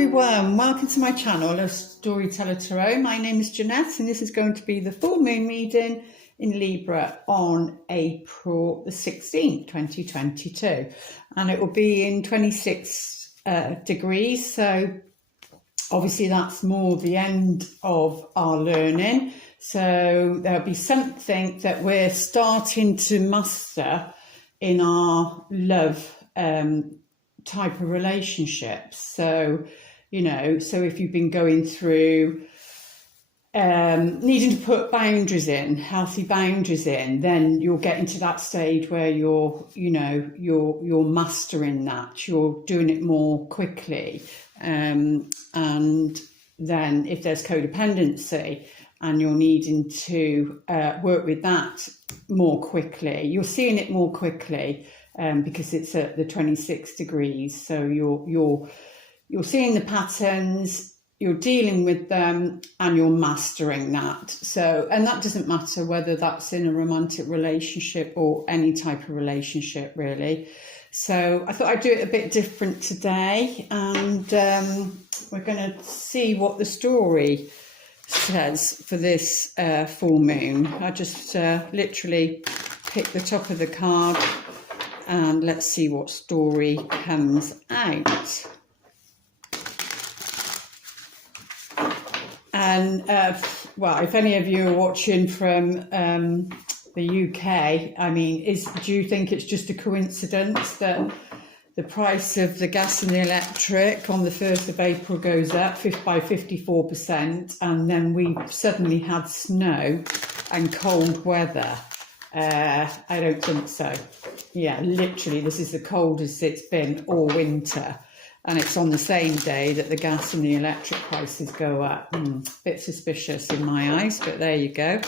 everyone, welcome to my channel of Storyteller Tarot. My name is Jeanette and this is going to be the full moon reading in Libra on April the 16th, 2022. And it will be in 26 degrees, so obviously that's more the end of our learning. So there'll be something that we're starting to master in our love type of relationships. So, you know, so if you've been going through needing to put boundaries in, healthy boundaries in, then you'll get into that stage where you're mastering that, you're doing it more quickly. And then if there's codependency and you're needing to work with that more quickly, you're seeing it more quickly. Because it's at the 26 degrees, so you're seeing the patterns, you're dealing with them, and you're mastering that. So, and that doesn't matter whether that's in a romantic relationship or any type of relationship, really. So I thought I'd do it a bit different today, and we're going to see what the story says for this full moon. I just literally picked the top of the card. And let's see what story comes out. And, well, if any of you are watching from the UK, I mean, do you think it's just a coincidence that the price of the gas and the electric on the 1st of April goes up by 54%, and then we suddenly had snow and cold weather? I don't think so. Yeah, literally, this is the coldest it's been all winter, and it's on the same day that the gas and the electric prices go up. Bit suspicious in my eyes, but there you go.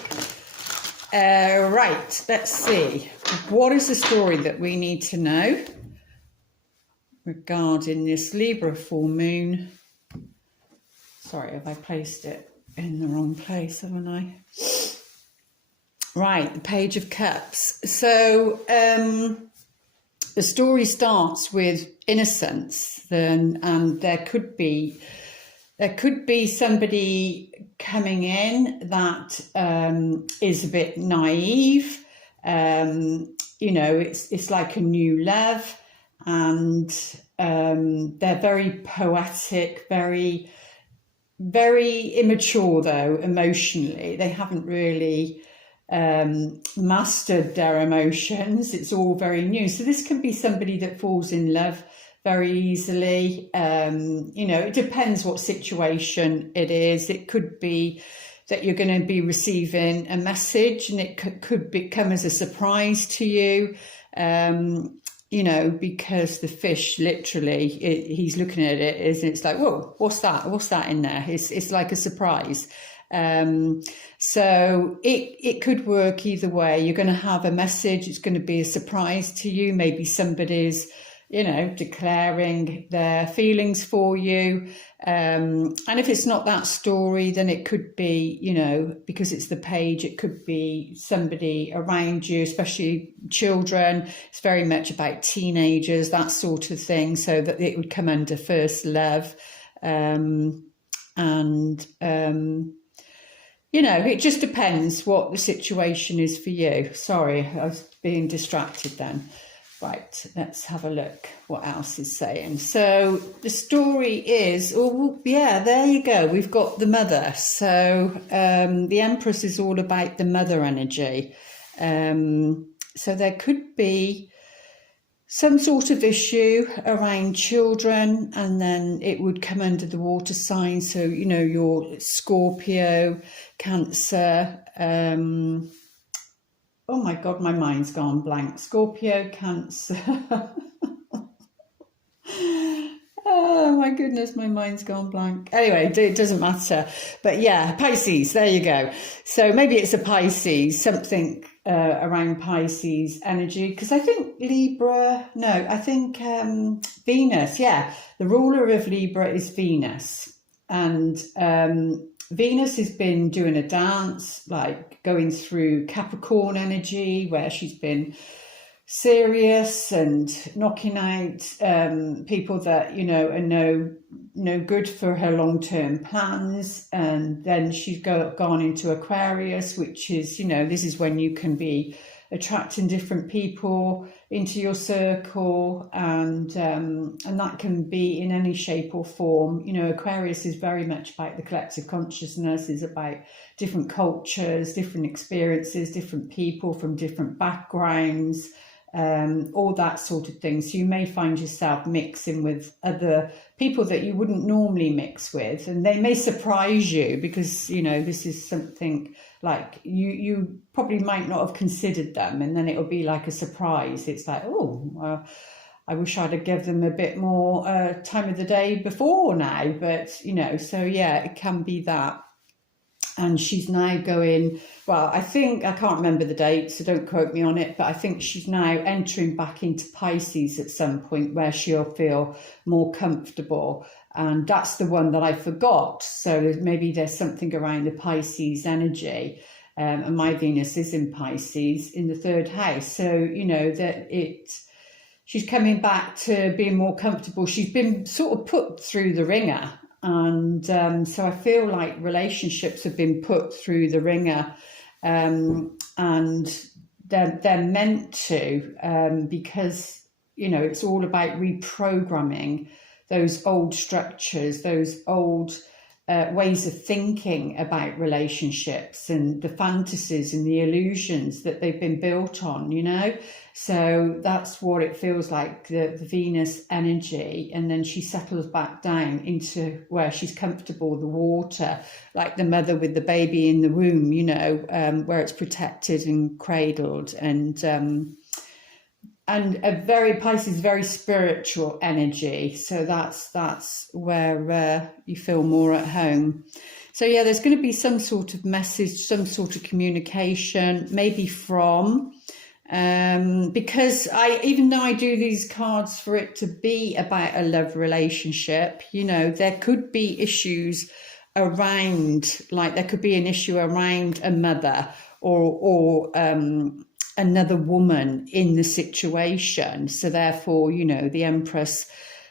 Right, let's see. What is the story that we need to know regarding this Libra full moon? Sorry, have I placed it in the wrong place, haven't I? Right, the Page of Cups. So the story starts with innocence, and there could be somebody coming in that is a bit naive. You know, it's like a new love, and they're very poetic, very, very immature though emotionally. They haven't really mastered their emotions. It's all very new. So this can be somebody that falls in love very easily. You know, it depends what situation it is. It could be that you're going to be receiving a message and it could come as a surprise to you. You know, because the fish literally, he's looking at it, it's like, whoa, what's that? What's that in there? It's like a surprise. So it could work either way. You're going to have a message. It's going to be a surprise to you. Maybe somebody's, you know, declaring their feelings for you. And if it's not that story, then it could be, you know, because it's the page, it could be somebody around you, especially children. It's very much about teenagers, that sort of thing. So that it would come under first love. You know, it just depends what the situation is for you. Sorry, I was being distracted then. Right, let's have a look what else is saying. So the story is, oh yeah, there you go. We've got the mother. So the Empress is all about the mother energy. So there could be some sort of issue around children, and then it would come under the water sign. So, you know, your Scorpio, Cancer, oh my God, my mind's gone blank. Scorpio, Cancer. Oh my goodness, my mind's gone blank. Anyway, it doesn't matter. But yeah, Pisces, there you go. So maybe it's a Pisces, something around Pisces energy. Because I think Libra, no, I think Venus, yeah. The ruler of Libra is Venus. And Venus has been doing a dance, like going through Capricorn energy, where she's been serious and knocking out people that, you know, are no good for her long-term plans. And then she's gone into Aquarius, which is, you know, this is when you can be attracting different people into your circle, and that can be in any shape or form. You know, Aquarius is very much about the collective consciousness, is about different cultures, different experiences, different people from different backgrounds, all that sort of thing. So you may find yourself mixing with other people that you wouldn't normally mix with, and they may surprise you, because, you know, this is something like you probably might not have considered them, and then it'll be like a surprise. It's like, oh, I wish I'd have given them a bit more time of the day before now, but, you know, so yeah, it can be that. And she's now going, well, I can't remember the date, so don't quote me on it, but I think she's now entering back into Pisces at some point, where she'll feel more comfortable. And that's the one that I forgot. So maybe there's something around the Pisces energy. And my Venus is in Pisces in the 3rd house. So, you know, that she's coming back to being more comfortable. She's been sort of put through the ringer. And so I feel like relationships have been put through the ringer, and they're meant to, because, you know, it's all about reprogramming those old structures, those old ways of thinking about relationships, and the fantasies and the illusions that they've been built on, you know. So that's what it feels like, the Venus energy. And then she settles back down into where she's comfortable, the water, like the mother with the baby in the womb, you know, where it's protected and cradled, and a very Pisces, very spiritual energy. So that's where you feel more at home. So yeah, there's going to be some sort of message, some sort of communication, maybe from, because even though I do these cards for it to be about a love relationship, you know, there could be issues around, like there could be an issue around a mother or another woman in the situation. So therefore, you know, the Empress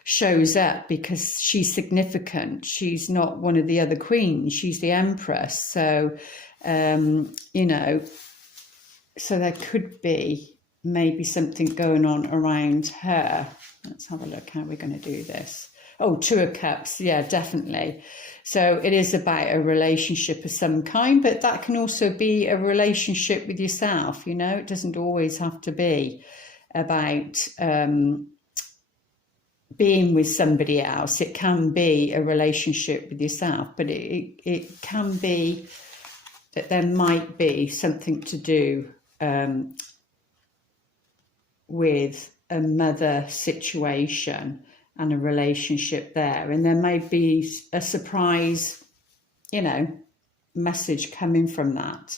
shows up because she's significant. She's not one of the other queens. She's the Empress. So, you know, so there could be maybe something going on around her. Let's have a look how we're going to do this. Oh, 2 of Cups. Yeah, definitely. So it is about a relationship of some kind, but that can also be a relationship with yourself. You know, it doesn't always have to be about being with somebody else. It can be a relationship with yourself, but it can be that there might be something to do with a mother situation and a relationship there. And there may be a surprise, you know, message coming from that.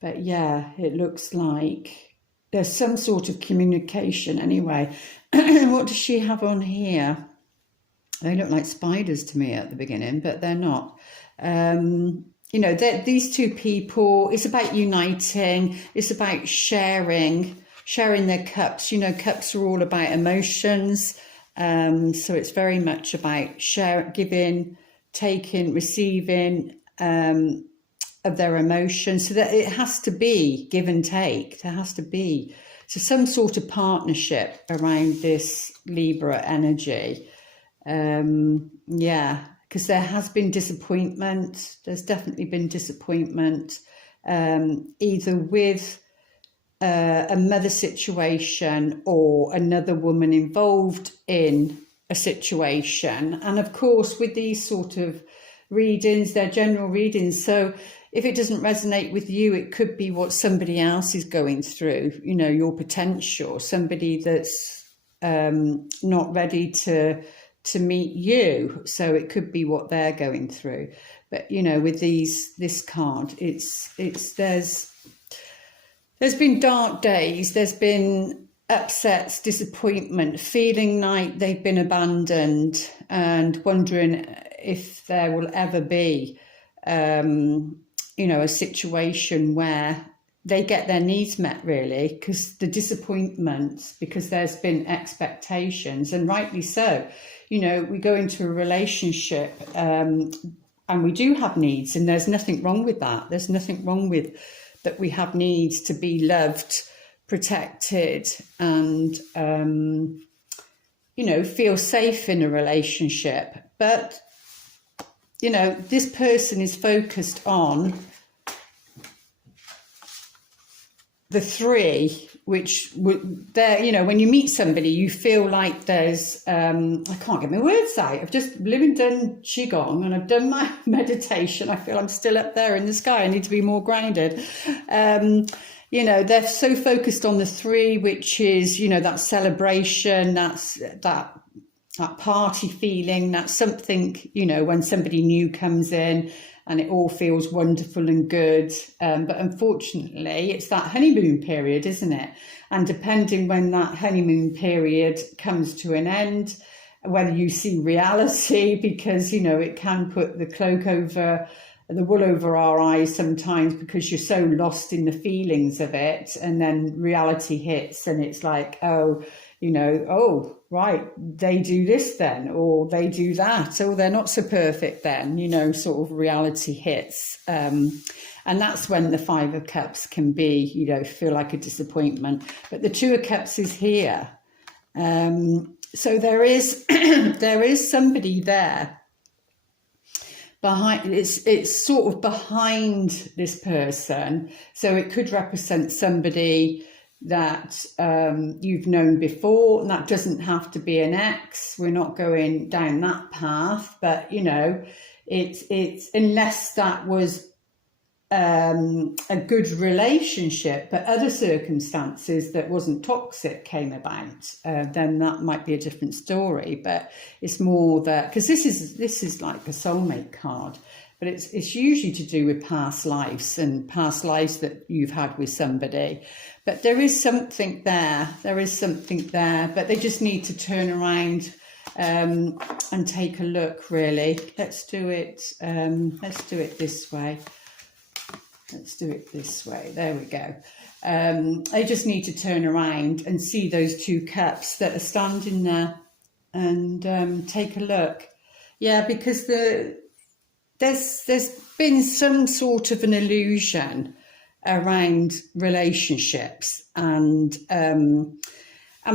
But yeah, it looks like there's some sort of communication anyway. What does she have on here? They look like spiders to me at the beginning, but they're not. You know, these 2 people, it's about uniting, it's about sharing their cups. You know, cups are all about emotions. So it's very much about giving, taking, receiving of their emotions. So that it has to be give and take. There has to be some sort of partnership around this Libra energy. Yeah. Because there has been disappointment. There's definitely been disappointment, either with a mother situation or another woman involved in a situation. And of course, with these sort of readings, they're general readings. So if it doesn't resonate with you, it could be what somebody else is going through, you know, your potential, somebody that's not ready to meet you. So it could be what they're going through. But, you know, with this card, there's been dark days, there's been upsets, disappointment, feeling like they've been abandoned, and wondering if there will ever be, you know, a situation where they get their needs met, really, because the disappointments, because there's been expectations, and rightly so. You know, we go into a relationship and we do have needs, and there's nothing wrong with that. There's nothing wrong with that. We have needs to be loved, protected, and, you know, feel safe in a relationship. But, you know, this person is focused on the three, which there, you know, when you meet somebody, you feel like there's, I can't get my words out. I've just living done Qigong and I've done my meditation. I feel I'm still up there in the sky. I need to be more grounded. You know, they're so focused on the three, which is, you know, that celebration, that's that party feeling, that's something, you know, when somebody new comes in, and it all feels wonderful and good. But unfortunately, it's that honeymoon period, isn't it? And depending when that honeymoon period comes to an end, whether you see reality, because, you know, it can put the wool over our eyes sometimes, because you're so lost in the feelings of it. And then reality hits and it's like, oh, you know, oh, right, they do this then, or they do that, or they're not so perfect then, you know, sort of reality hits. And that's when the Five of Cups can be, you know, feel like a disappointment. But the Two of Cups is here. So there is there is somebody there behind. It's sort of behind this person. So it could represent somebody that you've known before, and that doesn't have to be an ex. We're not going down that path, but, you know, it's unless that was a good relationship, but other circumstances that wasn't toxic came about, then that might be a different story. But it's more that, because this is like a soulmate card, but it's usually to do with past lives and past lives that you've had with somebody. But there is something there. But they just need to turn around and take a look, really. Let's do it this way. There we go. They just need to turn around and see those two cups that are standing there and take a look. Yeah, because there's been some sort of an illusion around relationships, and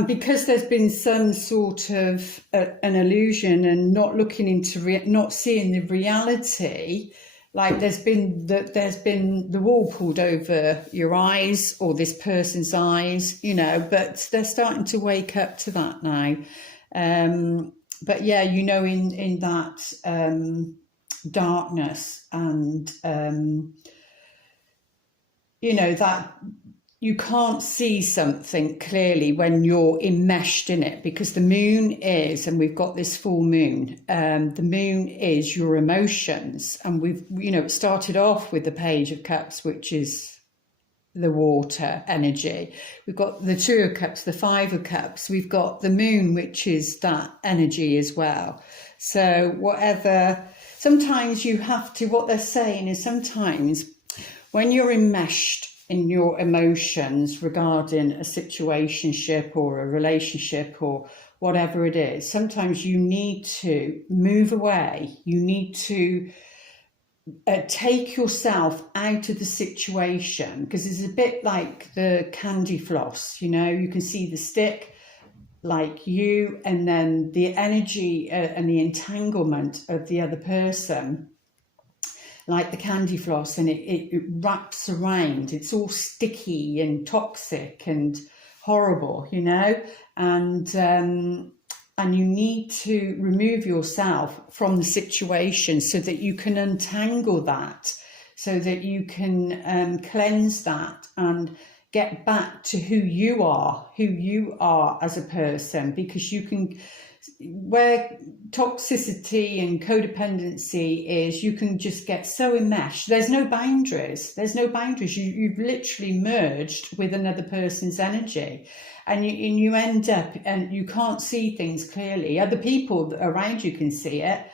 because there's been some sort of an illusion and not looking into not seeing the reality, like there's been the wool pulled over your eyes, or this person's eyes, you know, but they're starting to wake up to that now. But yeah, you know, in that darkness, and you know, that you can't see something clearly when you're enmeshed in it, because the moon is, and we've got this full moon, the moon is your emotions. And we've, you know, it started off with the Page of Cups, which is the water energy. We've got the Two of Cups, the Five of Cups. We've got the moon, which is that energy as well. So whatever, sometimes you have to, what they're saying is sometimes when you're enmeshed in your emotions regarding a situationship or a relationship or whatever it is, sometimes you need to move away. You need to take yourself out of the situation, because it's a bit like the candy floss, you know, you can see the stick like you, and then the energy and the entanglement of the other person, like the candy floss, and it wraps around. It's all sticky and toxic and horrible, you know, and you need to remove yourself from the situation so that you can untangle that, so that you can cleanse that and get back to who you are as a person, because you can, where toxicity and codependency is, you can just get so enmeshed. There's no boundaries. You've literally merged with another person's energy, and you end up, and you can't see things clearly. Other people around you can see it.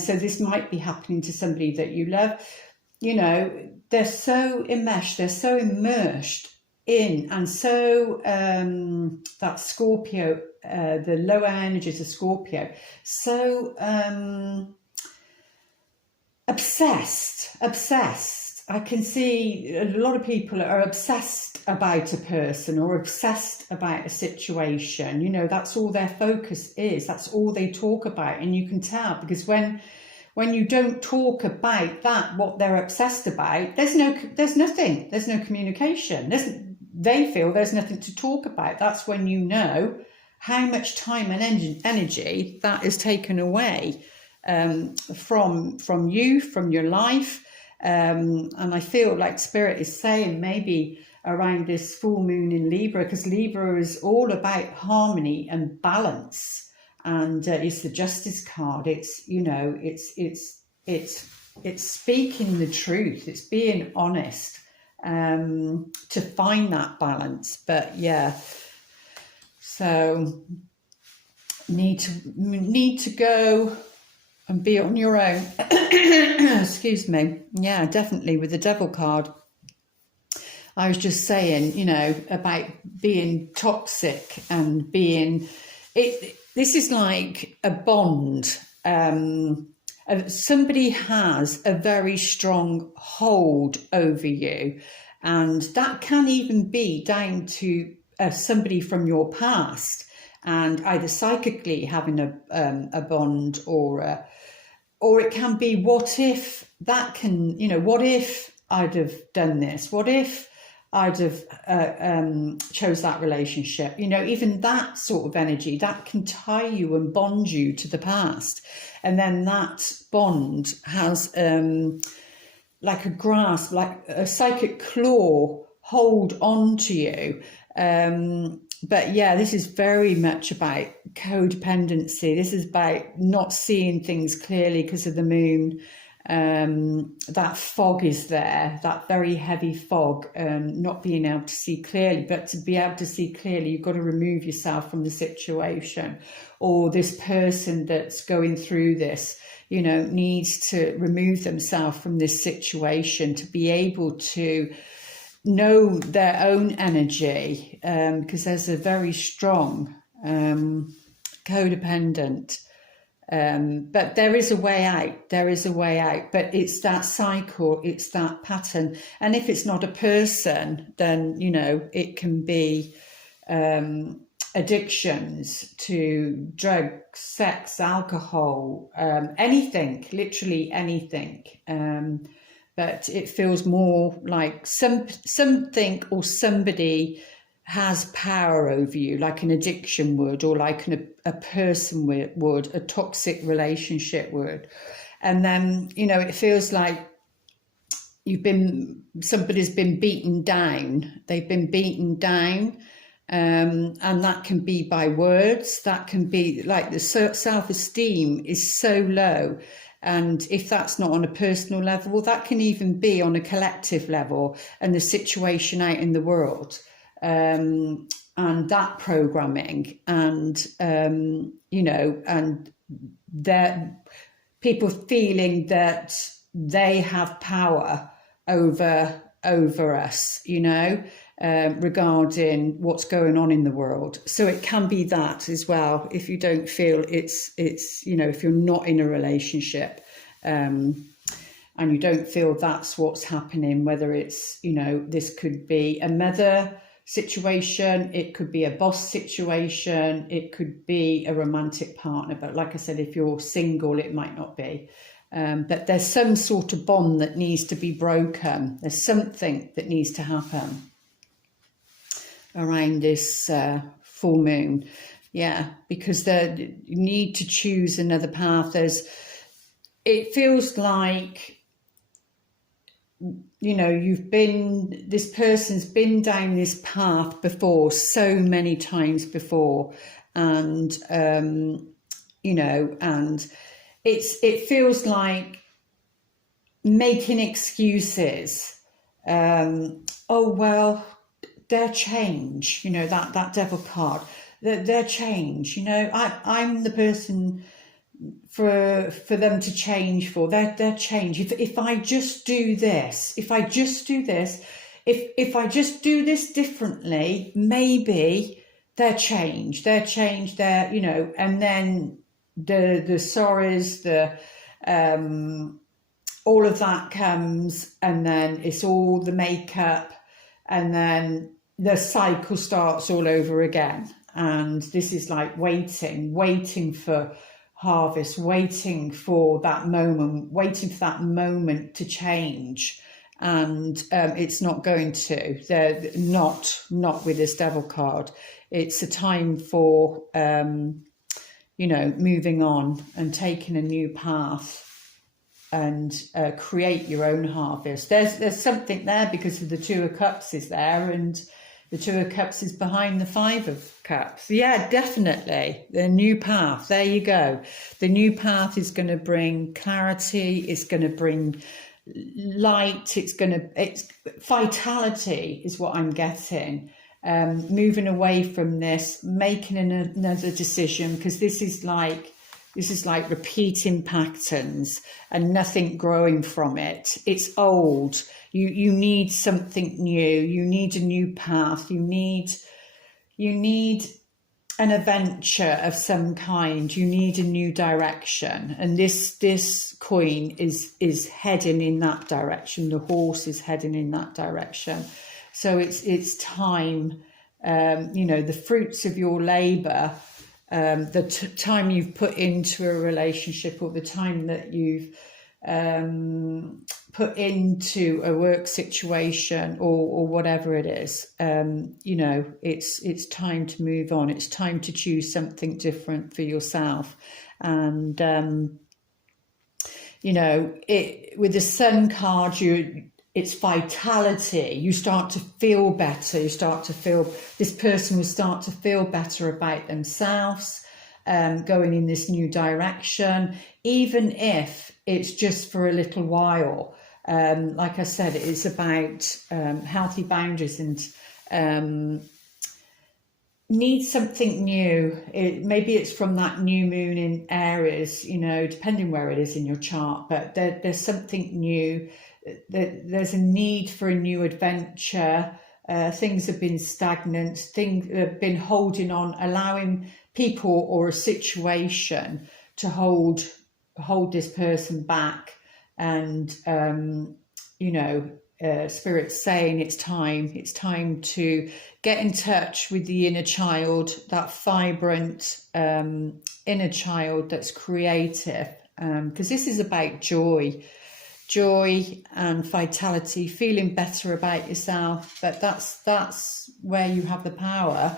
So this might be happening to somebody that you love. You know, they're so enmeshed, they're so immersed in, and so that Scorpio, the lower energies of Scorpio, so obsessed. I can see a lot of people are obsessed about a person or obsessed about a situation. You know, that's all their focus is. That's all they talk about. And you can tell, because when you don't talk about that, what they're obsessed about, there's no communication. They feel there's nothing to talk about. That's when you know how much time and energy that is taken away from you, from your life. And I feel like Spirit is saying maybe around this full moon in Libra, because Libra is all about harmony and balance, and it's the Justice card. It's, you know, it's speaking the truth. It's being honest to find that balance. But yeah, so need to go and be on your own. Excuse me. Yeah, definitely with the Devil card. I was just saying, you know, about being toxic and being this is like a bond. Somebody has a very strong hold over you, and that can even be down to somebody from your past, and either psychically having a bond, or it can be, what if that can, you know, what if I'd have done this? What if I'd have chose that relationship? You know, even that sort of energy, that can tie you and bond you to the past. And then that bond has like a grasp, like a psychic claw hold on to you. But yeah, this is very much about codependency. This is about not seeing things clearly because of the moon. That fog is there, that very heavy fog, not being able to see clearly. But to be able to see clearly, you've got to remove yourself from the situation, or this person that's going through this, you know, needs to remove themselves from this situation to be able to know their own energy, because there's a very strong codependent. But there is a way out. There is a way out. But it's that cycle. It's that pattern. And if it's not a person, then, you know, it can be addictions to drugs, sex, alcohol, anything, literally anything. But it feels more like something or somebody has power over you, like an addiction would, or like a person would, a toxic relationship would. And then, you know, it feels like somebody's been beaten down. They've been beaten down. And that can be by words. That can be like the self-esteem is so low. And if that's not on a personal level, that can even be on a collective level and the situation out in the world. And that programming, and you know, and that people feeling that they have power over us, you know, regarding what's going on in the world. So it can be that as well, if you don't feel it's you know, if you're not in a relationship, and you don't feel that's what's happening, whether it's, you know, this could be a mother situation, it could be a boss situation, it could be a romantic partner. But like I said, if you're single, it might not be. But there's some sort of bond that needs to be broken. There's something that needs to happen around this full moon. Yeah, because you need to choose another path. It feels like, you know, this person's been down this path before, so many times before. And, you know, and it feels like making excuses. Oh, well, their change, you know, that devil card, their change, you know, I'm the person for them to change, for their change. If I just do this, if I just do this, if I just do this differently, maybe their change, their, you know, and then the sorrows, all of that comes, and then it's all the makeup, and then the cycle starts all over again. And this is like waiting for harvest, waiting for that moment to change. And it's not going to. They're not with this devil card. It's a time for you know, moving on and taking a new path, and create your own harvest. There's something there because of the Two of Cups is there, and the Two of Cups is behind the Five of Cups. Yeah, definitely. The new path. There you go. The new path is going to bring clarity. It's going to bring light. It's vitality is what I'm getting. Moving away from this, making another decision, because this is like repeating patterns and nothing growing from it. It's old. You need something new. You need a new path. You need an adventure of some kind. You need a new direction. And this coin is heading in that direction. The horse is heading in that direction. So it's time, you know, the fruits of your labor, the time you've put into a relationship, or the time that you've put into a work situation, or whatever it is, you know, it's time to move on. It's time to choose something different for yourself. And you know, with the Sun card, it's vitality. You start to feel better. This person will start to feel better about themselves, going in this new direction, even if it's just for a little while. Like I said, it's about healthy boundaries, and need something new. Maybe it's from that new moon in Aries, you know, depending where it is in your chart, but there's something new. There's a need for a new adventure. Things have been stagnant. Things have been holding on, allowing people or a situation to hold this person back. And you know, Spirit's saying it's time to get in touch with the inner child, that vibrant inner child that's creative, because this is about joy and vitality, feeling better about yourself. But that's where you have the power,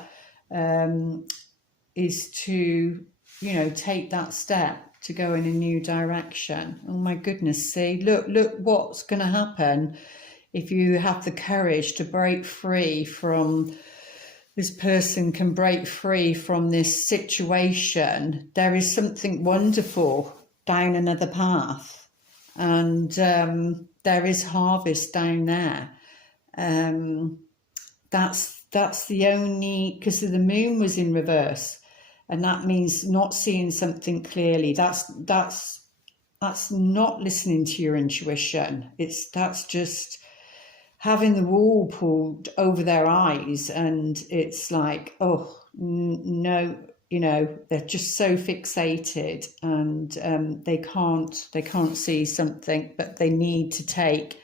is to, you know, take that step to go in a new direction. Oh my goodness, see, look what's going to happen if you have the courage to break free from this person, can break free from this situation. There is something wonderful down another path. And there is harvest down there. That's the only, because the moon was in reverse, and that means not seeing something clearly. That's not listening to your intuition. That's just having the wool pulled over their eyes, and it's like, oh no. You know, they're just so fixated, and they can't see something, but they need to take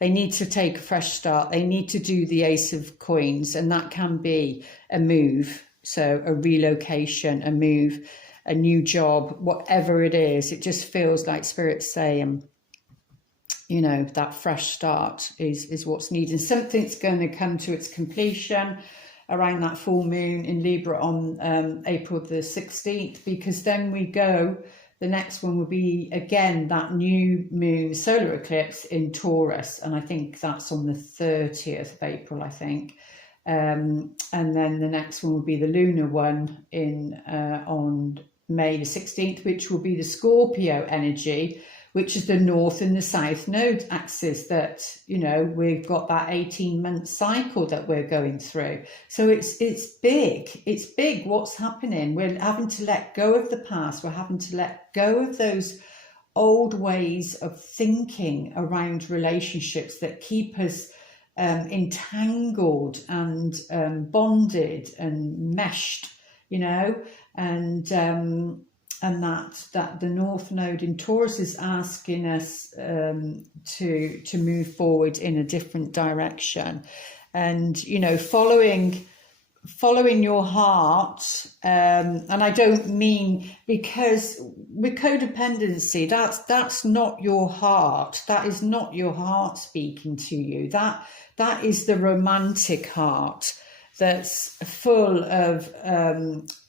a fresh start. They need to do the Ace of Coins, and that can be a move, so a relocation, a move, a new job, whatever it is. It just feels like Spirit's saying, you know, that fresh start is what's needed. Something's going to come to its completion around that full moon in Libra on April the 16th, because then the next one will be again that new moon solar eclipse in Taurus, and I think that's on the 30th of April, I think. And then the next one will be the lunar one on May the 16th, which will be the Scorpio energy, which is the north and the south node axis, that, you know, we've got that 18-month cycle that we're going through. So it's big what's happening. We're having to let go of the past. We're having to let go of those old ways of thinking around relationships that keep us entangled and bonded and meshed, you know, and that the North Node in Taurus is asking us to move forward in a different direction, and, you know, following your heart, and I don't mean, because with codependency, that's not your heart. That is not your heart speaking to you. That is the romantic heart that's full of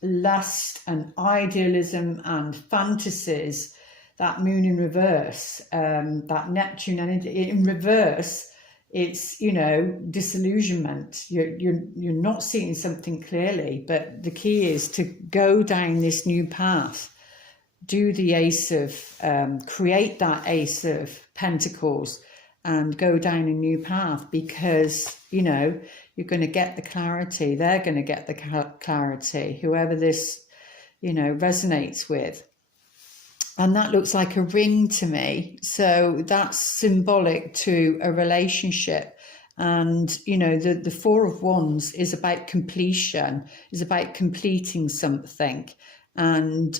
lust and idealism and fantasies. That moon in reverse, that Neptune energy in reverse, it's, you know, disillusionment. You're not seeing something clearly, but the key is to go down this new path. Do the create that Ace of Pentacles and go down a new path, because, you know, you're going to get the clarity. They're going to get the clarity, whoever this, you know, resonates with. And that looks like a ring to me. So that's symbolic to a relationship. And, you know, the Four of Wands is about completion, is about completing something. And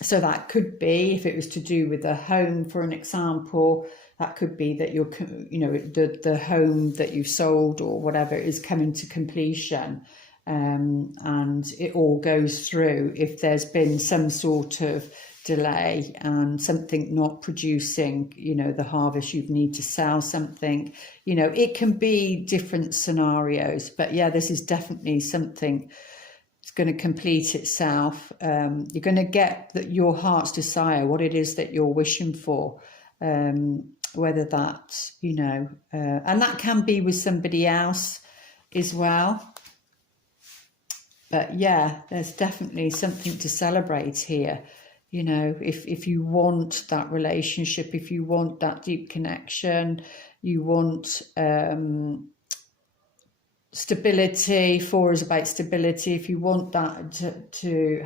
so that could be, if it was to do with a home, for an example, that could be that you're, you know, the home that you've sold or whatever is coming to completion. And it all goes through. If there's been some sort of delay and something not producing, you know, the harvest, you need to sell something, you know, it can be different scenarios. But yeah, this is definitely something that's going to complete itself. You're going to get your heart's desire, what it is that you're wishing for, whether that, you know, and that can be with somebody else as well. But yeah, there's definitely something to celebrate here. You know, if you want that relationship, if you want that deep connection, you want stability. 4 is about stability. If you want that to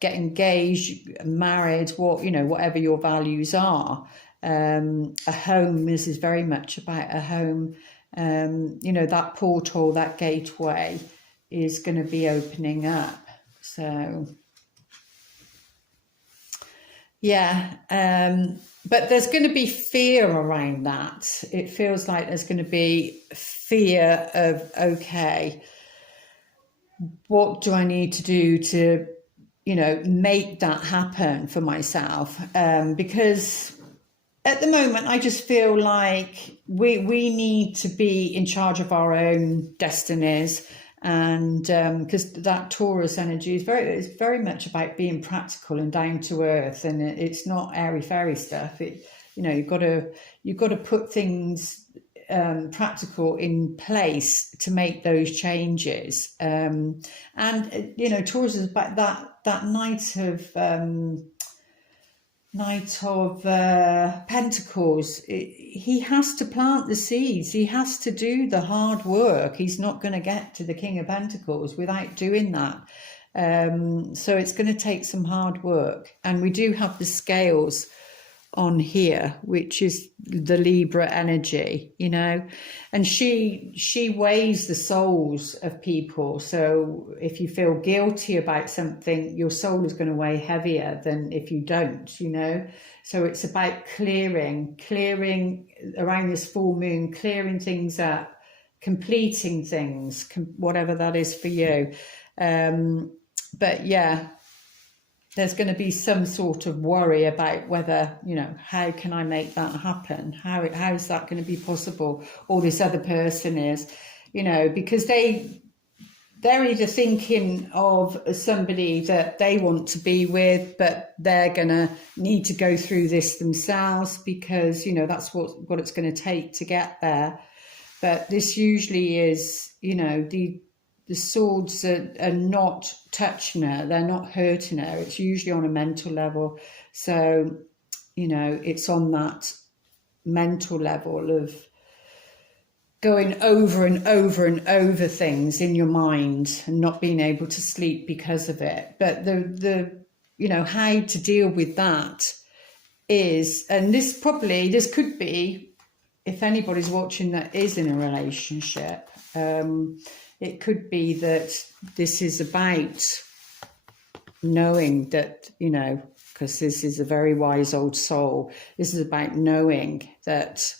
get engaged, married, whatever your values are. A home, this is very much about a home. You know, that portal, that gateway is going to be opening up. So yeah, but there's going to be fear around that. It feels like there's going to be fear of, okay, what do I need to do to, you know, make that happen for myself? Because at the moment, I just feel like we need to be in charge of our own destinies. And because that Taurus energy is very much about being practical and down to earth, and it's not airy fairy stuff. You know, you've got to put things practical in place to make those changes. And you know, Taurus is about that Knight of Pentacles. He has to plant the seeds. He has to do the hard work. He's not going to get to the King of Pentacles without doing that. So it's going to take some hard work. And we do have the scales on here, which is the Libra energy, you know, and she weighs the souls of people. So if you feel guilty about something, your soul is going to weigh heavier than if you don't, you know. So it's about clearing around this full moon, clearing things up, completing things, whatever that is for you. But yeah, there's going to be some sort of worry about whether, you know, how can I make that happen? How is that going to be possible? Or this other person is, you know, because they're either thinking of somebody that they want to be with, but they're going to need to go through this themselves because, you know, that's what it's going to take to get there. But this usually is, you know, the swords are not touching her, they're not hurting her. It's usually on a mental level. So you know, it's on that mental level of going over and over and over things in your mind and not being able to sleep because of it. But the you know, how to deal with that is, and this could be, if anybody's watching that is in a relationship, it could be that this is about knowing that, you know, because this is a very wise old soul, this is about knowing that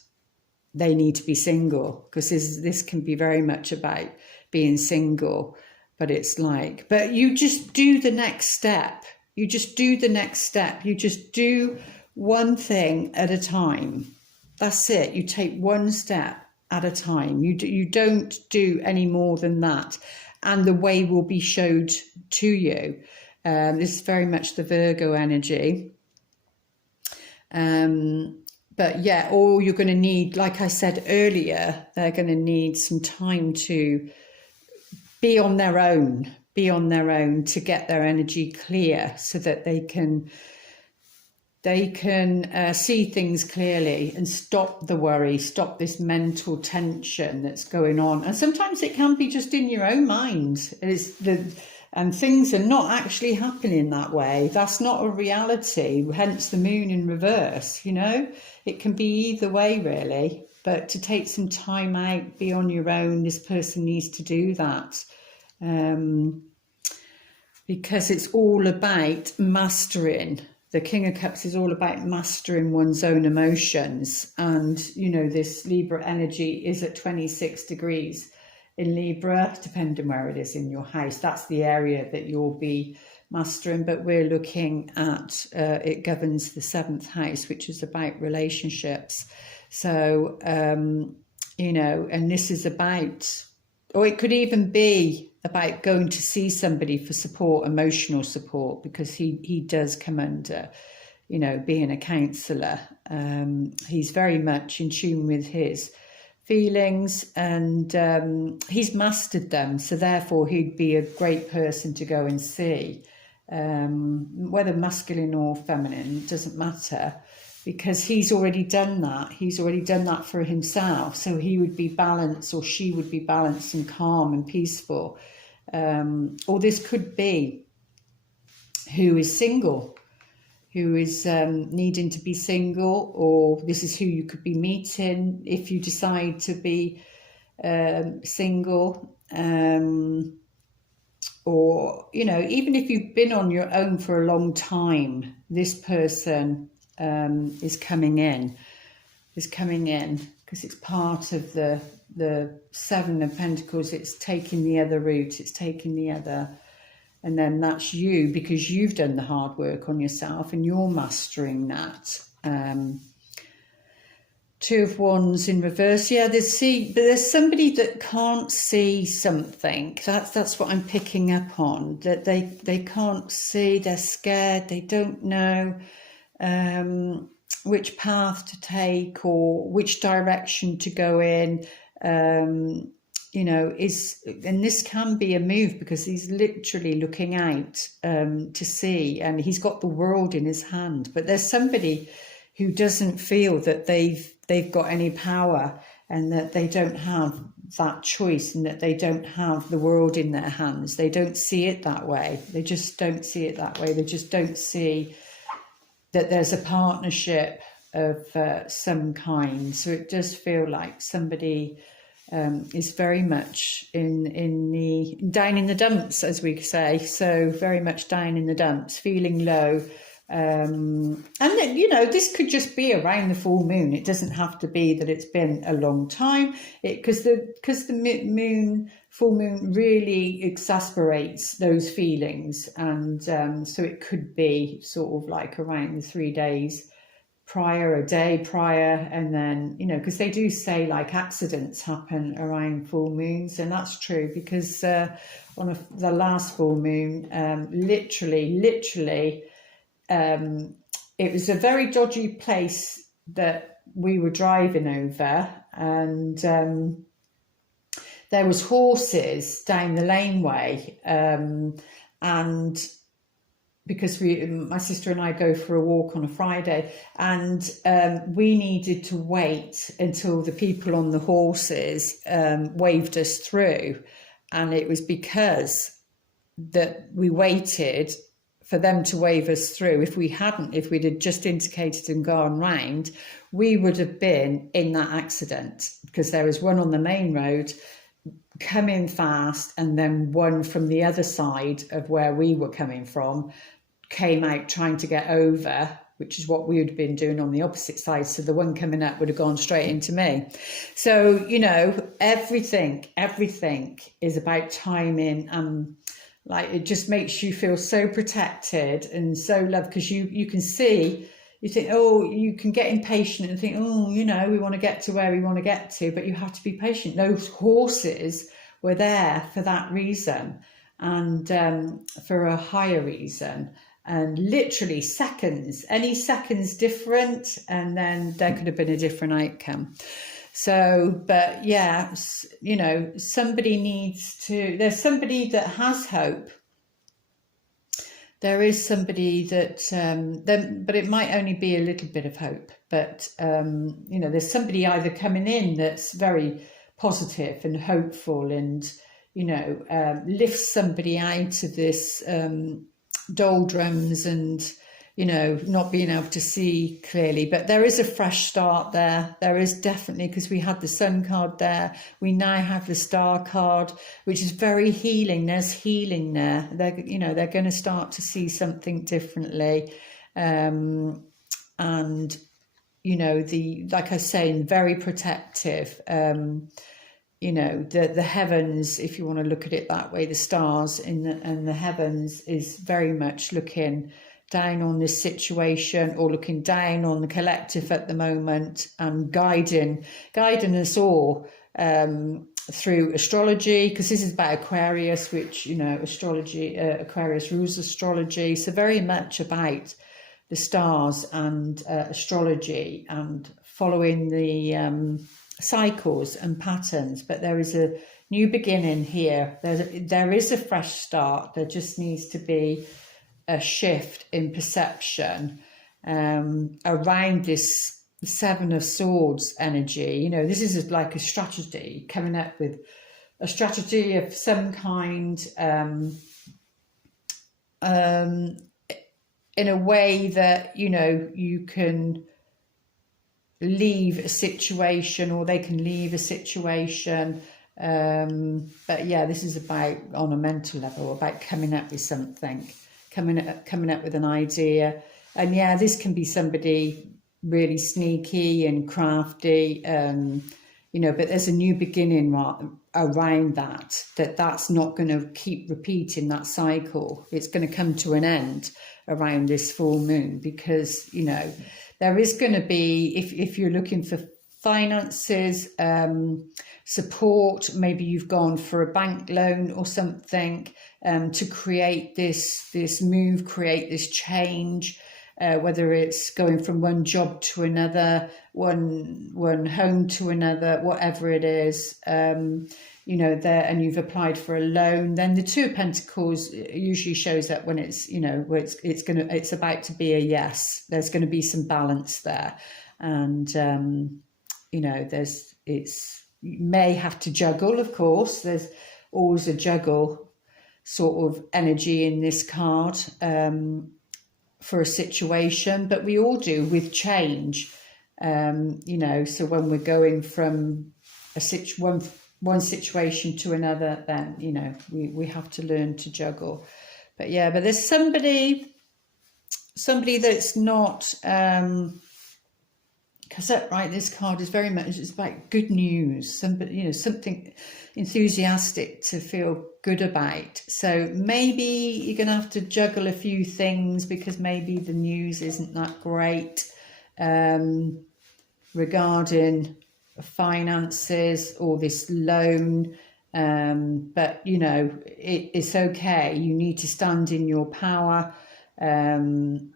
they need to be single, because this can be very much about being single. But it's like, but you just do the next step. You just do the next step. You just do one thing at a time. That's it. You take one step at a time. You don't do any more than that. And the way will be showed to you. This is very much the Virgo energy. But yeah, all you're going to need, like I said earlier, they're going to need some time to be on their own to get their energy clear, so that they can see things clearly and stop the worry, stop this mental tension that's going on. And sometimes it can be just in your own mind. And things are not actually happening that way. That's not a reality, hence the moon in reverse, you know. It can be either way, really. But to take some time out, be on your own, this person needs to do that. Because it's all about mastering. The King of Cups is all about mastering one's own emotions. And, you know, this Libra energy is at 26 degrees. In Libra, depending where it is in your house, that's the area that you'll be mastering. But we're looking at, it governs the 7th house, which is about relationships. So, you know, and this is about, or it could even be about going to see somebody for support, emotional support, because he does come under, you know, being a counsellor. He's very much in tune with his feelings, and he's mastered them, so therefore he'd be a great person to go and see, whether masculine or feminine, it doesn't matter, because he's already done that for himself. So he would be balanced, or she would be balanced and calm and peaceful. Or this could be who is single, who is needing to be single, or this is who you could be meeting if you decide to be single, or, you know, even if you've been on your own for a long time, this person is coming in, because it's part of the 7 of Pentacles. It's taking the other route, it's taking the other. And then that's you, because you've done the hard work on yourself and you're mastering that. 2 of Wands in reverse. Yeah, there's somebody that can't see something. That's what I'm picking up on. That they can't see. They're scared. They don't know which path to take or which direction to go in. You know, and this can be a move, because he's literally looking out to see, and he's got the world in his hand. But there's somebody who doesn't feel that they've got any power, and that they don't have that choice, and that they don't have the world in their hands. They don't see it that way. They just don't see it that way. They just don't see that there's a partnership of some kind. So it does feel like somebody is very much in the down in the dumps, as we say. So very much down in the dumps, feeling low. And then, you know, this could just be around the full moon. It doesn't have to be that it's been a long time. Because the full moon really exasperates those feelings, and so it could be sort of like around the 3 days prior, a day prior. And then, you know, because they do say like accidents happen around full moons, and that's true, because on the last full moon, literally it was a very dodgy place that we were driving over, and there was horses down the laneway, and because my sister and I go for a walk on a Friday, and we needed to wait until the people on the horses waved us through, and it was because that we waited for them to wave us through. If we'd had just indicated and gone round, we would have been in that accident, because there was one on the main road coming fast, and then one from the other side of where we were coming from came out trying to get over, which is what we would have been doing on the opposite side. So the one coming up would have gone straight into me. So, you know, everything is about timing, and like, it just makes you feel so protected and so loved, because you can see, you think, oh, you can get impatient and think, oh, you know, we want to get to where we want to get to, but you have to be patient. Those horses were there for that reason, and for a higher reason. And literally seconds, any seconds different, and then there could have been a different outcome. So, but yeah, you know, there's somebody that has hope. There is somebody that, but it might only be a little bit of hope. But, you know, there's somebody either coming in that's very positive and hopeful, and, you know, lifts somebody out of this doldrums and, you know, not being able to see clearly. But there is a fresh start there. There is definitely, because we had the sun card there. We now have the star card, which is very healing. There's healing there. They're going to start to see something differently. And, you know, like I say, very protective. You know, the heavens, if you want to look at it that way, the stars and the heavens is very much looking down on this situation, or looking down on the collective at the moment, and guiding us all through astrology, because this is about Aquarius, which, you know, astrology, Aquarius rules astrology. So very much about the stars and astrology, and following the cycles and patterns. But there is a new beginning here. There is a fresh start. There just needs to be a shift in perception around this Seven of Swords energy. You know, this is like a strategy, coming up with a strategy of some kind, in a way that, you know, you can leave a situation, or they can leave a situation. But yeah, this is about, on a mental level, about coming up with something, coming up with an idea. And yeah, this can be somebody really sneaky and crafty, you know, but there's a new beginning around that's not going to keep repeating that cycle. It's going to come to an end around this full moon, because, you know, there is going to be, if you're looking for finances, support, maybe you've gone for a bank loan or something, to create this move, create this change, whether it's going from one job to another, one home to another, whatever it is, you know, and you've applied for a loan, then the Two of Pentacles usually shows up when it's, you know, where it's about to be a yes. There's going to be some balance there, and you know, you may have to juggle. Of course, there's always a juggle sort of energy in this card for a situation, but we all do with change. You know, so when we're going from one situation to another, then, you know, we have to learn to juggle. But yeah, but there's somebody that's not, because right, this card is very much, it's about good news, somebody, you know, something enthusiastic to feel good about. So maybe you're going to have to juggle a few things, because maybe the news isn't that great regarding finances or this loan, but, you know, it's okay. You need to stand in your power, and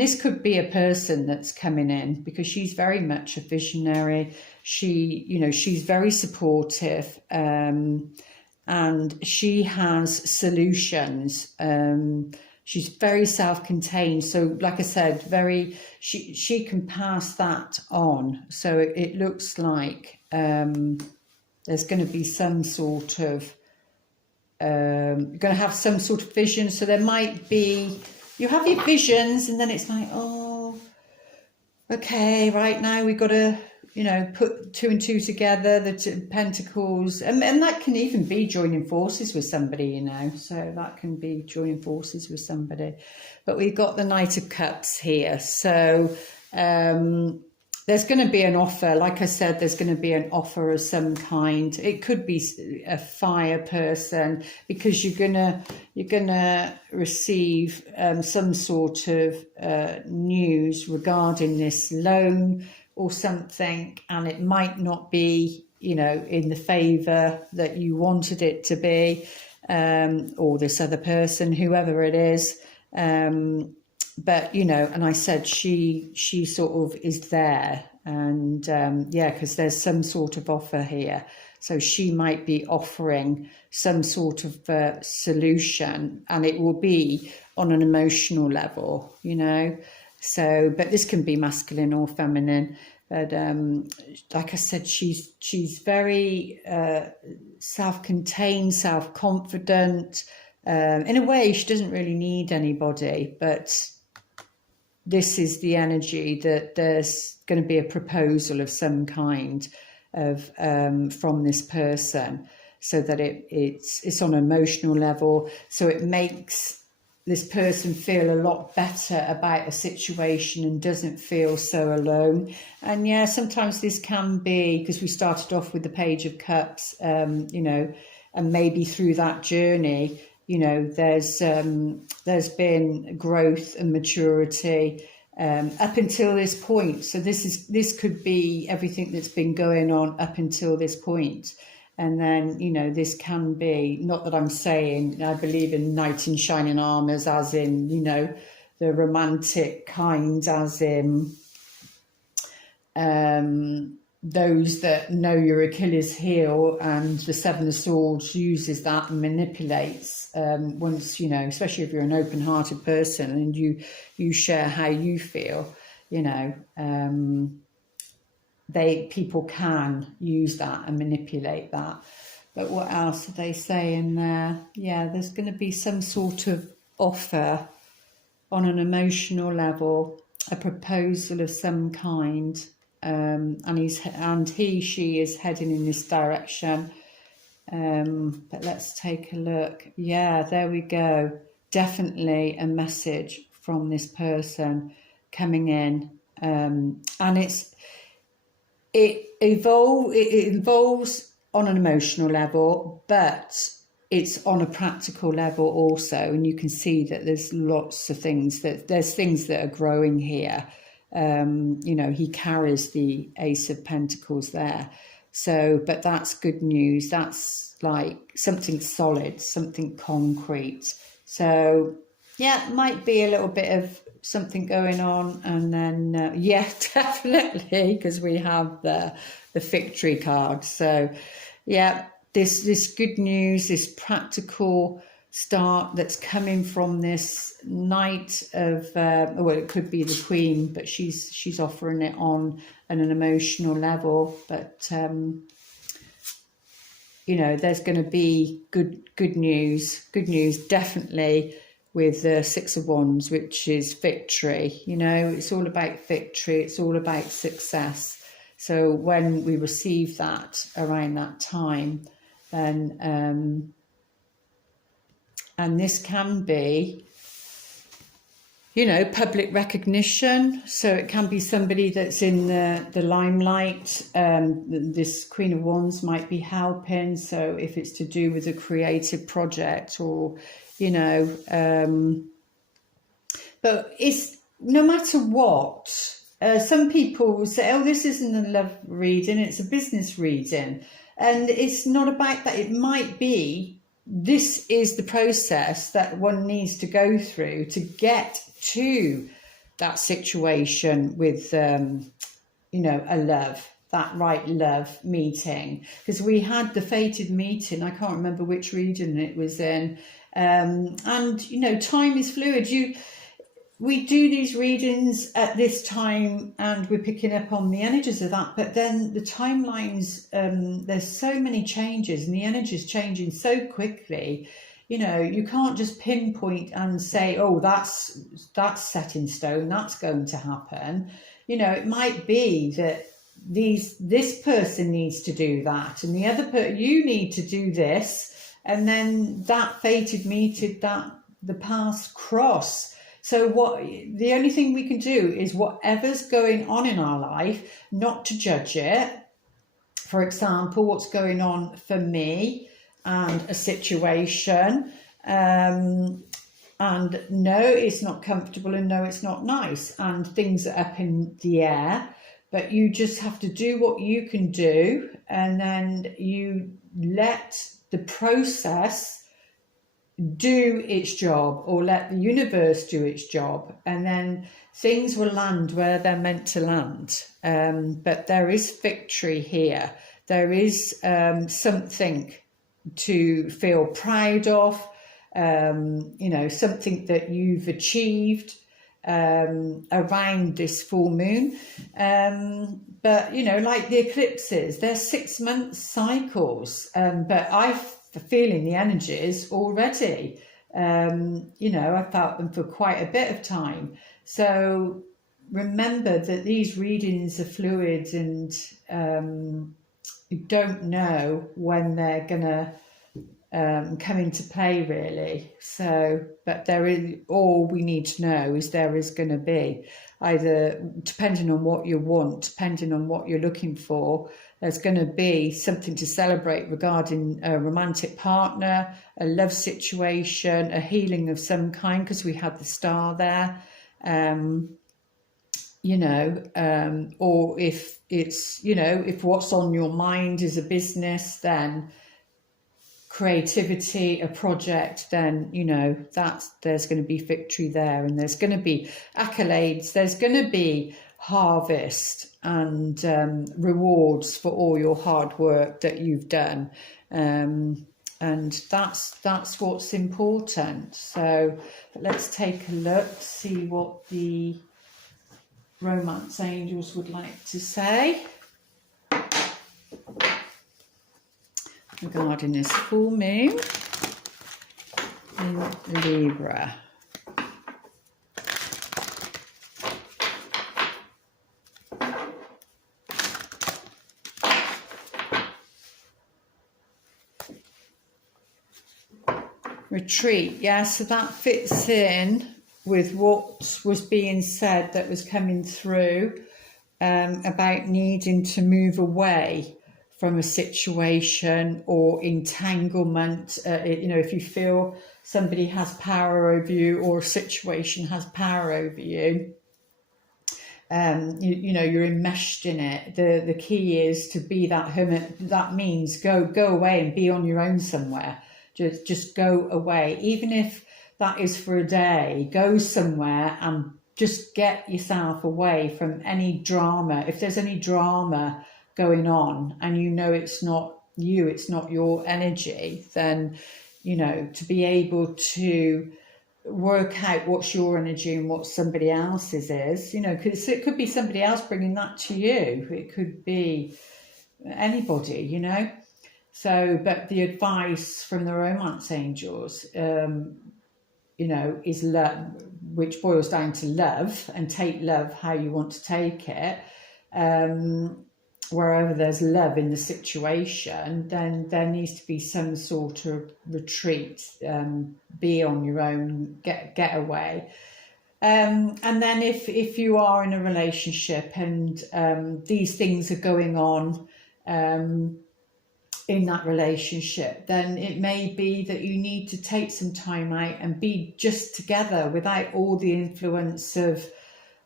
this could be a person that's coming in, because she's very much a visionary. You know, she's very supportive, and she has solutions She's very self-contained. So like I said, she can pass that on. So it looks like there's going to be some sort of, you're going to have some sort of vision. So there might be, you have your visions and then it's like, oh, okay, right now we've got to, put 2 and 2 together, the pentacles, and that can even be joining forces with somebody, so that can be joining forces with somebody. But we've got the Knight of Cups here, so there's going to be an offer. Like I said, there's going to be an offer of some kind. It could be a fire person, because you're gonna receive some sort of news regarding this loan or something, and it might not be, in the favour that you wanted it to be, or this other person, whoever it is. But, and I said she sort of is there, and because there's some sort of offer here. So she might be offering some sort of solution, and it will be on an emotional level, So, but this can be masculine or feminine. But like I said, she's very self-contained, self-confident. In a way, she doesn't really need anybody, but this is the energy that there's going to be a proposal of some kind of from this person, so that it's on an emotional level. So it makes this person feel a lot better about a situation and doesn't feel so alone. And yeah, sometimes this can be, because we started off with the Page of Cups, and maybe through that journey, there's been growth and maturity up until this point. So this could be everything that's been going on up until this point. And then, this can be, not that I'm saying I believe in knight in shining armours, as in, the romantic kind, as in those that know your Achilles heel, and the Seven of Swords uses that and manipulates once, especially if you're an open-hearted person and you share how you feel, people can use that and manipulate that. But what else are they saying there? Yeah, there's going to be some sort of offer on an emotional level, a proposal of some kind, and she is heading in this direction. But let's take a look. Yeah, there we go. Definitely a message from this person coming in, and it involves on an emotional level, but it's on a practical level also. And you can see that there's lots of things there's things that are growing here. He carries the Ace of Pentacles there. So, but that's good news. That's like something solid, something concrete. So yeah, might be a little bit of something going on. And then, definitely, because we have the victory card. So yeah, this good news, this practical start that's coming from this Knight of, it could be the Queen, but she's offering it on an emotional level. But, there's going to be good news, definitely, with the Six of Wands, which is victory. It's all about victory. It's all about success. So when we receive that around that time, then, and this can be, public recognition. So it can be somebody that's in the limelight. This Queen of Wands might be helping. So if it's to do with a creative project or, but it's no matter what. Some people will say, oh, this isn't a love reading, it's a business reading. And it's not about that. It might be, this is the process that one needs to go through to get to that situation with, a love. that right love meeting, because we had the fated meeting. I can't remember which region it was in. And, you know, time is fluid. We do these readings at this time and we're picking up on the energies of that, but then the timelines, there's so many changes and the energy is changing so quickly. You know, you can't just pinpoint and say, oh, that's set in stone, that's going to happen. You know, it might be that this person needs to do that and the other you need to do this, and then that fated meeting, that the paths cross. So the only thing we can do is whatever's going on in our life, not to judge it. For example, what's going on for me and a situation, and no, it's not comfortable, and no, it's not nice, and things are up in the air, but you just have to do what you can do, and then you let the process do its job, or let the universe do its job, and then things will land where they're meant to land. But there is victory here. There is something to feel proud of, you know, something that you've achieved around this full moon. But, you know, like the eclipses, they're 6 month cycles, but I've feeling the energies already. You know, I felt them for quite a bit of time. So remember that these readings are fluid, and you don't know when they're gonna come into play, really. So, but there is, all we need to know is there is going to be, either depending on what you want, depending on what you're looking for, there's going to be something to celebrate regarding a romantic partner, a love situation, a healing of some kind, because we had the star there. You know, or if it's, you know, if what's on your mind is a business, then creativity, a project, then, you know, there's going to be victory there, and there's going to be accolades, there's going to be harvest and rewards for all your hard work that you've done, and that's what's important. So let's take a look, see what the romance angels would like to say regarding this full moon in Libra. Retreat, yeah, so that fits in with what was being said, that was coming through, about needing to move away from a situation or entanglement. You know, if you feel somebody has power over you, or a situation has power over you, you know, you're enmeshed in it. The key is to be that hermit. That means go away and be on your own somewhere. Just go away, even if that is for a day. Go somewhere and just get yourself away from any drama. If there's any drama going on and you know it's not you, it's not your energy, then, you know, to be able to work out what's your energy and what somebody else's is, you know, because it could be somebody else bringing that to you. It could be anybody, you know. So, but the advice from the romance angels, you know, is love, which boils down to love, and take love how you want to take it. Wherever there's love in the situation, then there needs to be some sort of retreat, be on your own, get away. And then if you are in a relationship and these things are going on in that relationship, then it may be that you need to take some time out and be just together without all the influence of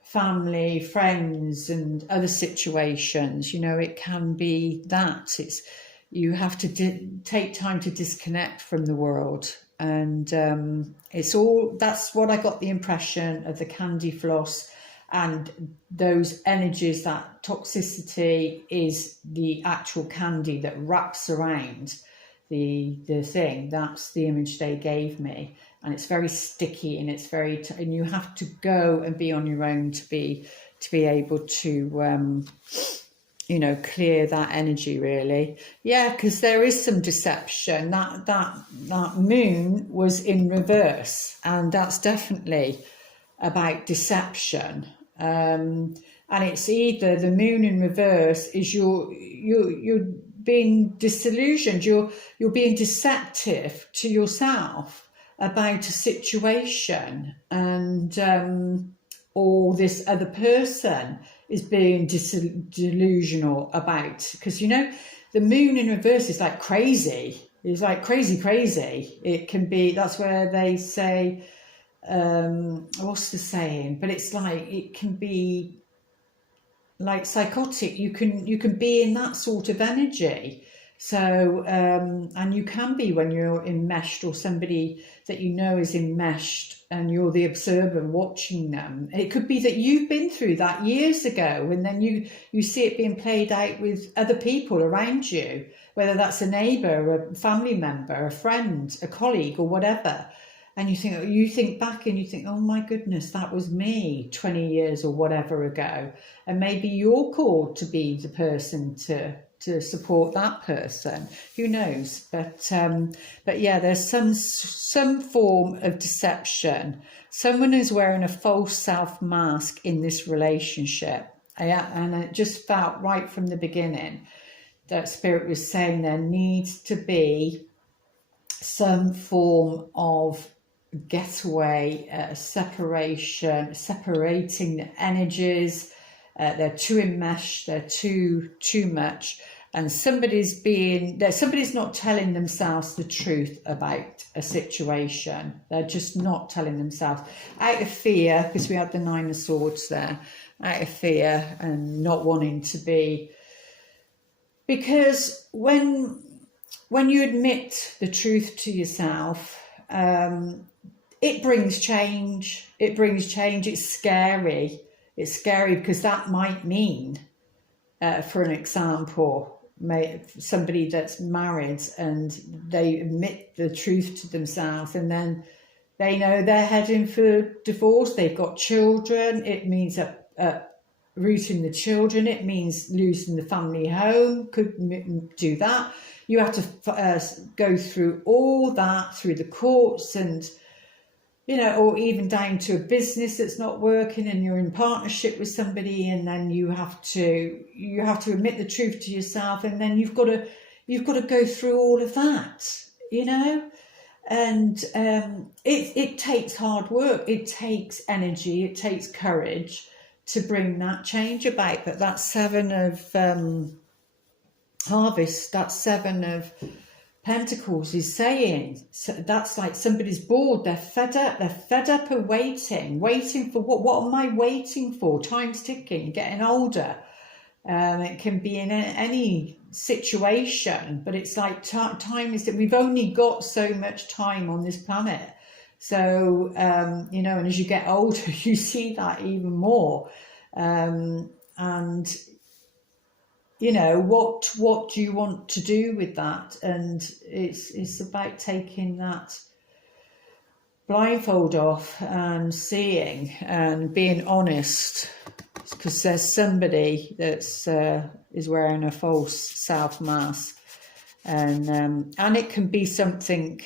family, friends and other situations. You know, it can be that you have to take time to disconnect from the world, and that's what I got the impression of the candy floss and those energies, that toxicity is the actual candy that wraps around the thing. That's the image they gave me, and it's very sticky, and it's very and you have to go and be on your own to be able to clear that energy, really. Yeah, because there is some deception. That moon was in reverse, and that's definitely about deception. And it's either the moon in reverse is you're being disillusioned, you're being deceptive to yourself about a situation, and or this other person is being delusional about, because the moon in reverse is like crazy. It's like crazy. It can be, that's where they say, what's the saying? But it's like, it can be like psychotic. You can be in that sort of energy. So, and you can be when you're enmeshed, or somebody that is enmeshed, and you're the observer watching them. It could be that you've been through that years ago, and then you see it being played out with other people around you, whether that's a neighbour, a family member, a friend, a colleague, or whatever. And you think back and you think, oh my goodness, that was me 20 years or whatever ago. And maybe you're called to be the person to support that person. Who knows? But yeah, there's some form of deception. Someone is wearing a false self mask in this relationship. And it just felt right from the beginning that Spirit was saying there needs to be some form of getaway, separating the energies. They're too enmeshed, they're too much, and somebody's not telling themselves the truth about a situation. They're just not telling themselves, out of fear, because we had the Nine of Swords there, out of fear and not wanting to be. Because when you admit the truth to yourself, it brings change. It's scary. It's scary because that might mean, for an example, somebody that's married and they admit the truth to themselves, and then they know they're heading for divorce. They've got children. It means uprooting the children. It means losing the family home. Could do that. You have to go through all that, through the courts, and or even down to a business that's not working, and you're in partnership with somebody, and then you have to admit the truth to yourself, and then you've got to go through all of that, and it takes hard work, it takes energy, it takes courage to bring that change about. But that Seven of Harvest, that Seven of Pentacles is saying, so that's like somebody's bored, they're fed up of waiting for what am I waiting for? Time's ticking, getting older. It can be in any situation, but it's like time is that we've only got so much time on this planet. So and as you get older, you see that even more. And what do you want to do with that? And it's about taking that blindfold off and seeing and being honest, because there's somebody that's is wearing a false self mask, and it can be something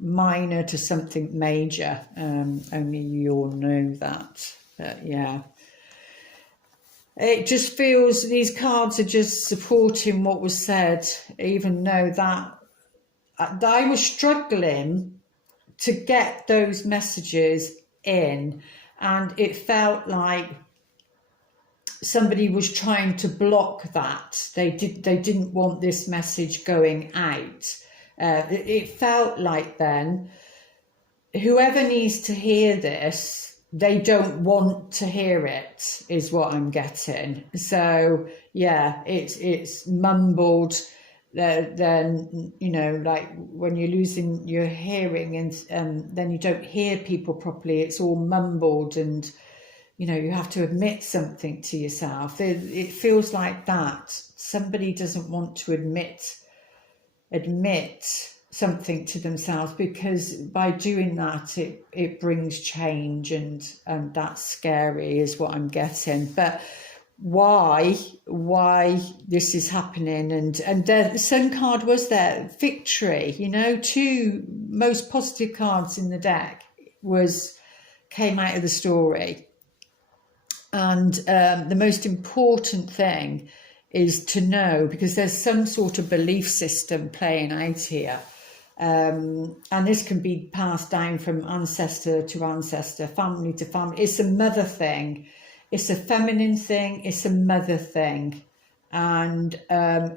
minor to something major. Only you'll know that. But yeah. It just feels these cards are just supporting what was said, even though that I was struggling to get those messages in, and it felt like somebody was trying to block that. They didn't want this message going out. It felt like then whoever needs to hear this, they don't want to hear it, is what I'm getting. So yeah, it's mumbled. Then like when you're losing your hearing, and then you don't hear people properly. It's all mumbled, and you know, you have to admit something to yourself. It feels like that. Somebody doesn't want to admit something to themselves, because by doing that it brings change, and that's scary is what I'm getting. But why this is happening, and the Sun card was there, victory, you know, two most positive cards in the deck came out of the story. And the most important thing is to know, because there's some sort of belief system playing out here. And this can be passed down from ancestor to ancestor, family to family. It's a mother thing. It's a feminine thing. It's a mother thing. And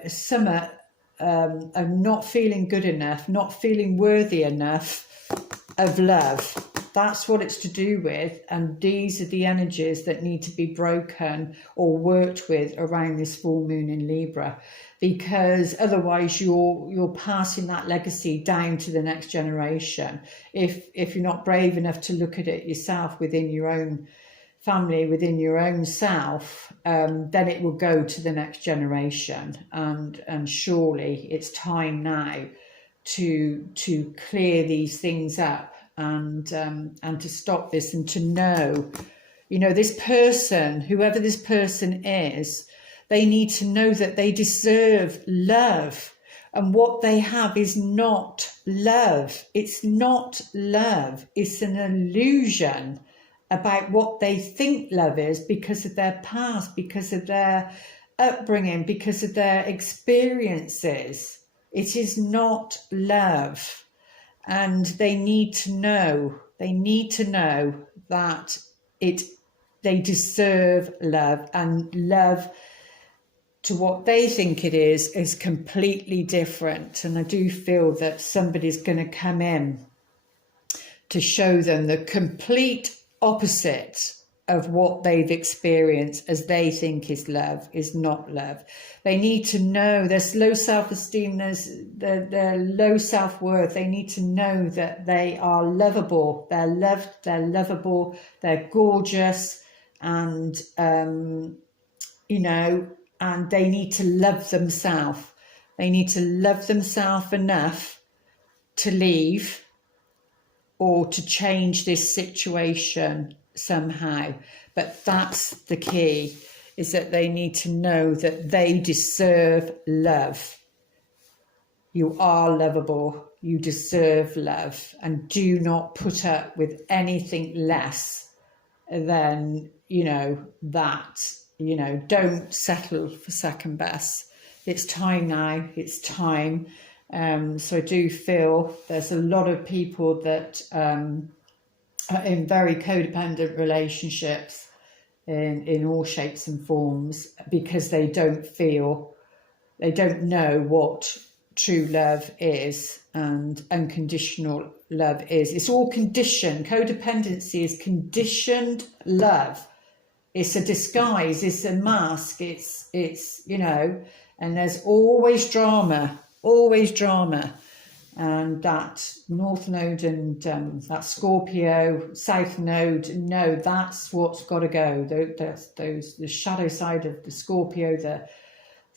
some are not feeling good enough, not feeling worthy enough of love. That's what it's to do with, and these are the energies that need to be broken or worked with around this full moon in Libra, because otherwise you're passing that legacy down to the next generation. If you're not brave enough to look at it yourself within your own family, within your own self, then it will go to the next generation. And surely it's time now to clear these things up, and to stop this, and to know, you know, this person, whoever this person is, they need to know that they deserve love, and what they have is not love. It's not love. It's an illusion about what they think love is, because of their past, because of their upbringing, because of their experiences. It is not love. And they need to know that they deserve love, and love to what they think it is completely different. And I do feel that somebody's going to come in to show them the complete opposite of what they've experienced as they think is love, is not love. They need to know there's low self-esteem, there's their low self-worth. They need to know that they are lovable, they're loved, they're lovable, they're gorgeous, and you know, and they need to love themselves. They need to love themselves enough to leave or to change this situation somehow. But that's the key, is that they need to know that they deserve love. You are lovable. You deserve love, and do not put up with anything less than, you know, that, you know, don't settle for second best. It's time now. It's time. So I do feel there's a lot of people that are in very codependent relationships in all shapes and forms, because they don't know what true love is and unconditional love is. It's all conditioned. Codependency is conditioned love. It's a disguise, it's a mask, it's you know, and there's always drama. And that North Node and that Scorpio South Node, no, that's what's got to go. The shadow side of the Scorpio,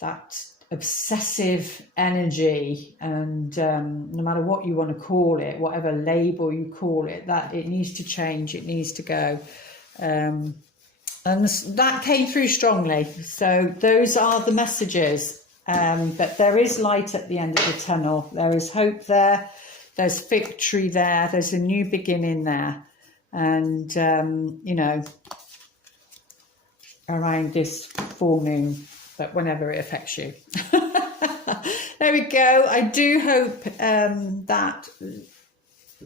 that obsessive energy, and no matter what you want to call it, whatever label you call it, that it needs to change, it needs to go. And that came through strongly. So those are the messages. But there is light at the end of the tunnel. There is hope there. There's victory there. There's a new beginning there. And, you know, around this full moon, but whenever it affects you. There we go. I do hope that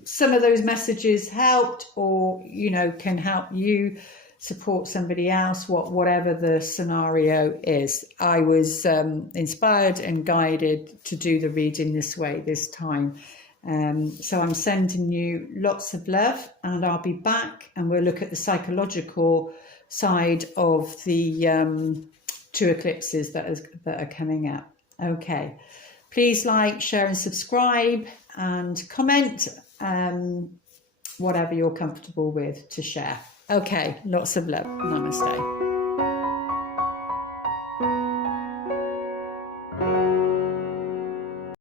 some of those messages helped, or, you know, can help you support somebody else, whatever the scenario is. I was inspired and guided to do the reading this way this time. So I'm sending you lots of love, and I'll be back, and we'll look at the psychological side of the two eclipses that are coming up. Okay, please like, share and subscribe, and comment whatever you're comfortable with to share. Okay, lots of love. Namaste.